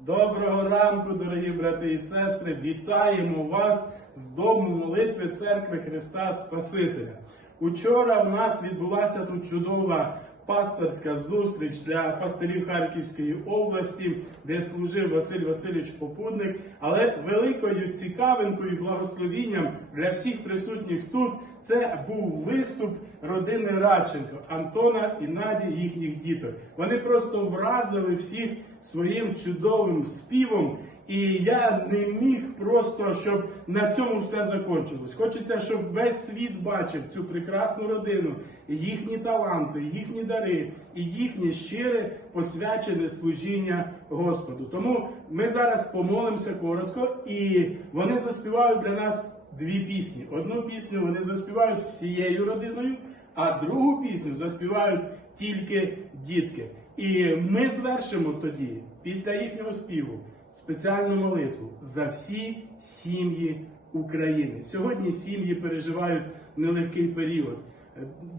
Доброго ранку, дорогі брати і сестри! Вітаємо вас з дому молитви Церкви Христа Спасителя. Учора в нас відбулася тут чудова пасторська зустріч для пасторів Харківської області, де служив Василь Васильович Попудник. Але великою цікавинкою і благословінням для всіх присутніх тут це був виступ родини Радченко, Антона і Наді, їхніх діток. Вони просто вразили всіх своїм чудовим співом. І я не міг просто, щоб на цьому все закончилось. Хочеться, щоб весь світ бачив цю прекрасну родину, їхні таланти, їхні дари і їхнє щире посвячене служіння Господу. Тому ми зараз помолимося коротко, і вони заспівають для нас дві пісні. Одну пісню вони заспівають всією родиною, а другу пісню заспівають тільки дітки. І ми звершимо тоді, після їхнього співу, спеціальну молитву за всі сім'ї України. Сьогодні сім'ї переживають нелегкий період.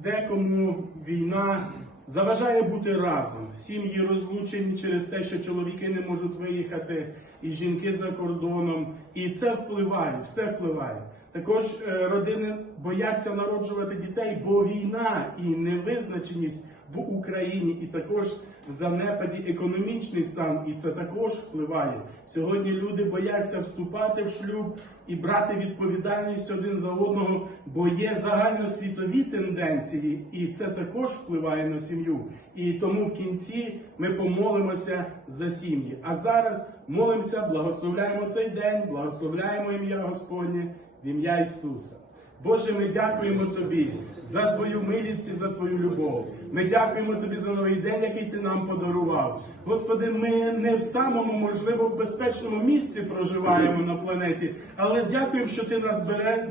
Декому війна заважає бути разом. Сім'ї розлучені через те, що чоловіки не можуть виїхати, і жінки за кордоном. І це впливає, все впливає. Також е, родини бояться народжувати дітей, бо війна і невизначеність в Україні, і також в занепаді економічний стан, і це також впливає. Сьогодні люди бояться вступати в шлюб і брати відповідальність один за одного, бо є загальносвітові тенденції, і це також впливає на сім'ю. І тому в кінці ми помолимося за сім'ї. А зараз молимося, благословляємо цей день, благословляємо ім'я Господнє в ім'я Ісуса. Боже, ми дякуємо Тобі за Твою милість і за Твою любов. Ми дякуємо Тобі за новий день, який Ти нам подарував. Господи, ми не в самому, можливо, безпечному місці проживаємо на планеті, але дякуємо, що Ти нас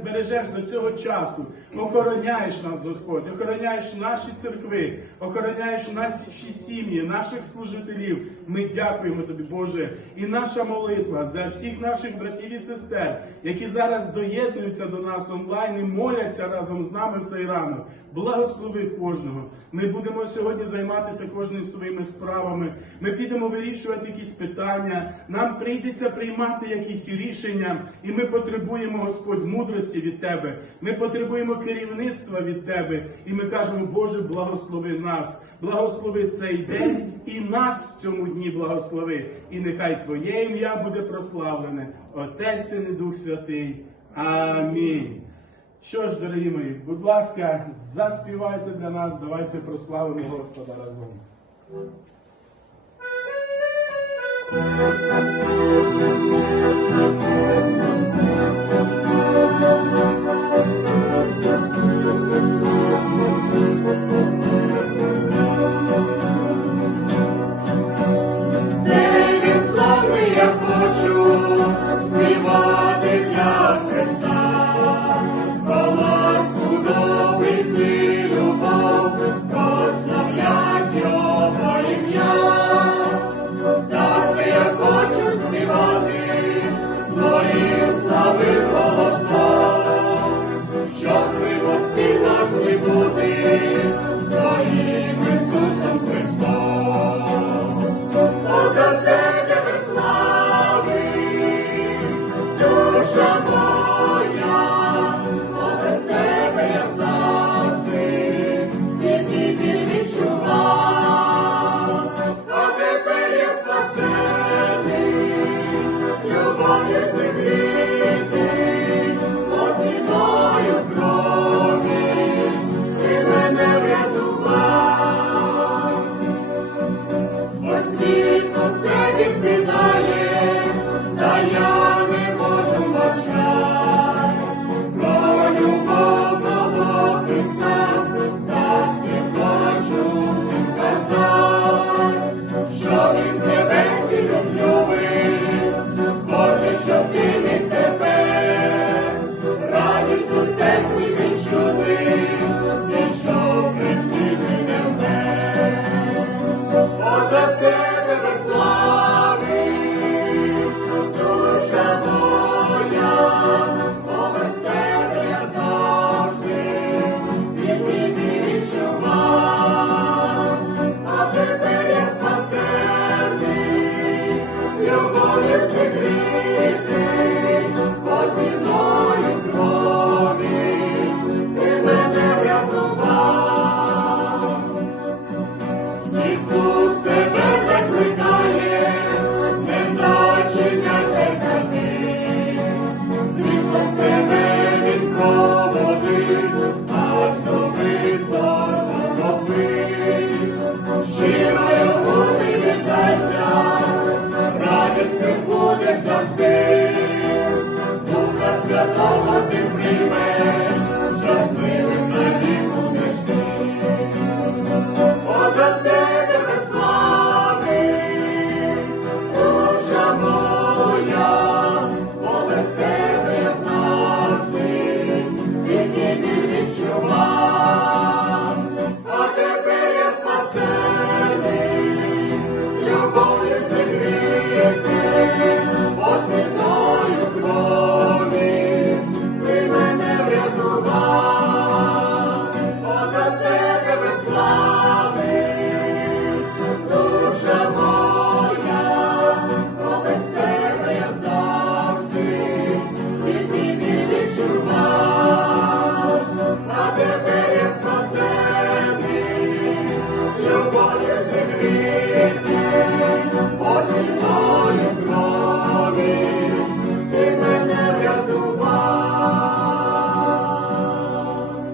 бережеш до цього часу. Охороняєш нас, Господь, охороняєш наші церкви, охороняєш наші сім'ї, наших служителів. Ми дякуємо Тобі, Боже, і наша молитва за всіх наших братів і сестер, які зараз доєднуються до нас онлайн і моляться разом з нами в цей ранок. Благослови кожного. Ми будемо сьогодні займатися кожним своїми справами. Ми підемо вирішувати якісь питання. Нам прийдеться приймати якісь рішення, і ми потребуємо, Господь, мудрості від Тебе. Ми потребуємо керівництва від Тебе. І ми кажемо, Боже, благослови нас, благослови цей день і нас в цьому дні благослови. І нехай Твоє ім'я буде прославлене, Отець і Дух Святий. Амінь. Що ж, дорогі мої, будь ласка, заспівайте для нас, давайте прославимо Господа разом. Цей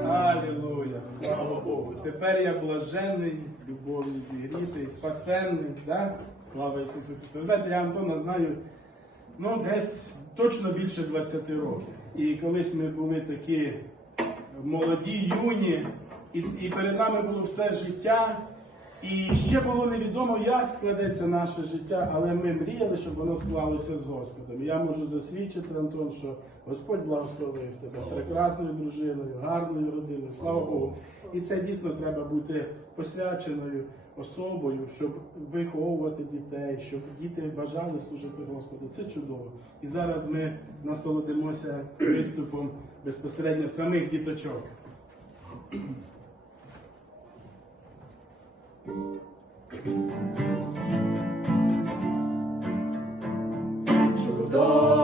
Алілуя, слава Богу. Тепер я блаженний, любов'ю зігрітий, спасенний? Слава Ісусу знаєте, я Антона знаю ну, десь точно більше 20 років. І колись ми були такі молоді, юні, і, і перед нами було все життя. І ще було невідомо, як складеться наше життя, але ми мріяли, щоб воно склалося з Господом. Я можу засвідчити, Антон, що Господь благословив тебе прекрасною дружиною, гарною родиною, слава Богу. І це дійсно треба бути посвяченою особою, щоб виховувати дітей, щоб діти бажали служити Господу. Це чудово. І зараз ми насолодимося виступом безпосередньо самих діточок. Чудову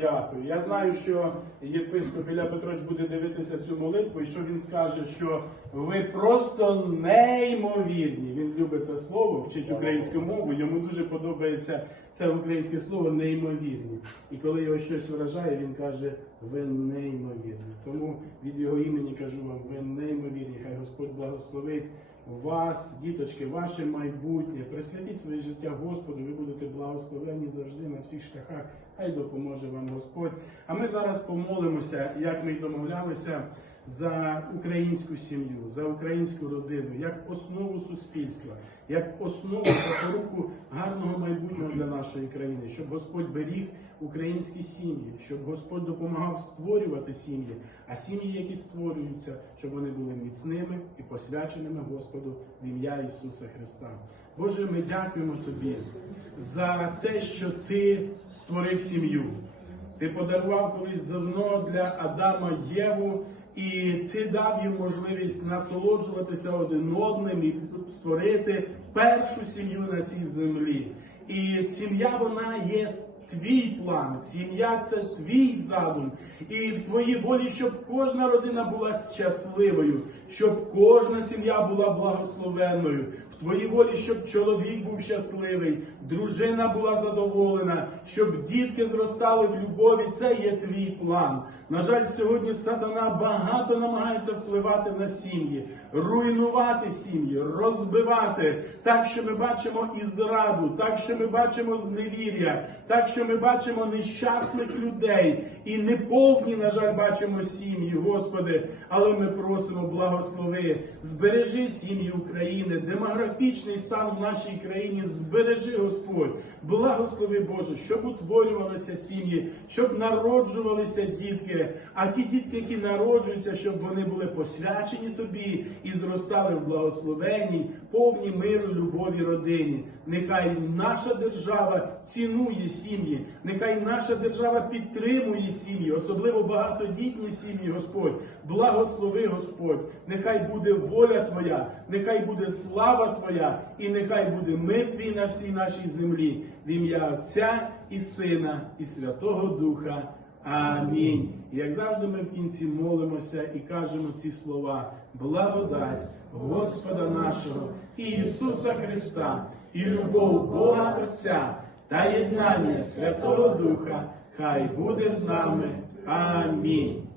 дякую. Я знаю, що єпископ Ілля Петрович буде дивитися цю молитву, і що він скаже, що ви просто неймовірні. Він любить це слово, вчить українську мову. Йому дуже подобається це українське слово неймовірні. І коли його щось вражає, він каже: ви неймовірні. Тому від його імені кажу вам, ви неймовірні. Хай Господь благословить вас, діточки, ваше майбутнє. Присвятіть своє життя Господу, ви будете благословені завжди на всіх шляхах. Хай допоможе вам Господь. А ми зараз помолимося, як ми й домовлялися, за українську сім'ю, за українську родину, як основу суспільства, як основу запоруку гарного майбутнього для нашої країни, щоб Господь беріг українські сім'ї, щоб Господь допомагав створювати сім'ї, а сім'ї, які створюються, щоб вони були міцними і посвяченими Господу в ім'я Ісуса Христа. Боже, ми дякуємо Тобі за те, що Ти створив сім'ю. Ти подарував колись давно для Адама Єву, і ти дав їм можливість насолоджуватися один одним і створити першу сім'ю на цій землі. І сім'я вона є твій план, сім'я це твій задум. І в твоїй волі, щоб кожна родина була щасливою, щоб кожна сім'я була благословенною. В твоїй волі, щоб чоловік був щасливий, дружина була задоволена, щоб дітки зростали в любові. Це є твій план. На жаль, сьогодні сатана багато намагається впливати на сім'ї, руйнувати сім'ї, розбивати так, що ми бачимо і зраду, так, що ми бачимо зневір'я, так, що ми бачимо нещасних людей і неповні, на жаль, бачимо сім'ї, Господи. Але ми просимо благослови, збережи сім'ї України, демографічний стан в нашій країні, збережи Господь, благослови Боже, щоб утворювалися сім'ї, щоб народжувалися дітки, а ті дітки, які народжуються, щоб вони були посвячені тобі і зростали в благословенні, повні миру, любові родині. Нехай наша держава цінує сім'ї, нехай наша держава підтримує сім'ї, особливо багатодітні сім'ї, Господь. Благослови Господь, нехай буде воля Твоя, нехай буде слава Твоя, і нехай буде мир Твій на всій нашій землі. В ім'я Отця і Сина, і Святого Духа. Амінь. Як завжди, ми в кінці молимося і кажемо ці слова: благодать Господа нашого Ісуса Христа, і любов Бога Отця та єднання Святого Духа, хай буде з нами. Амінь.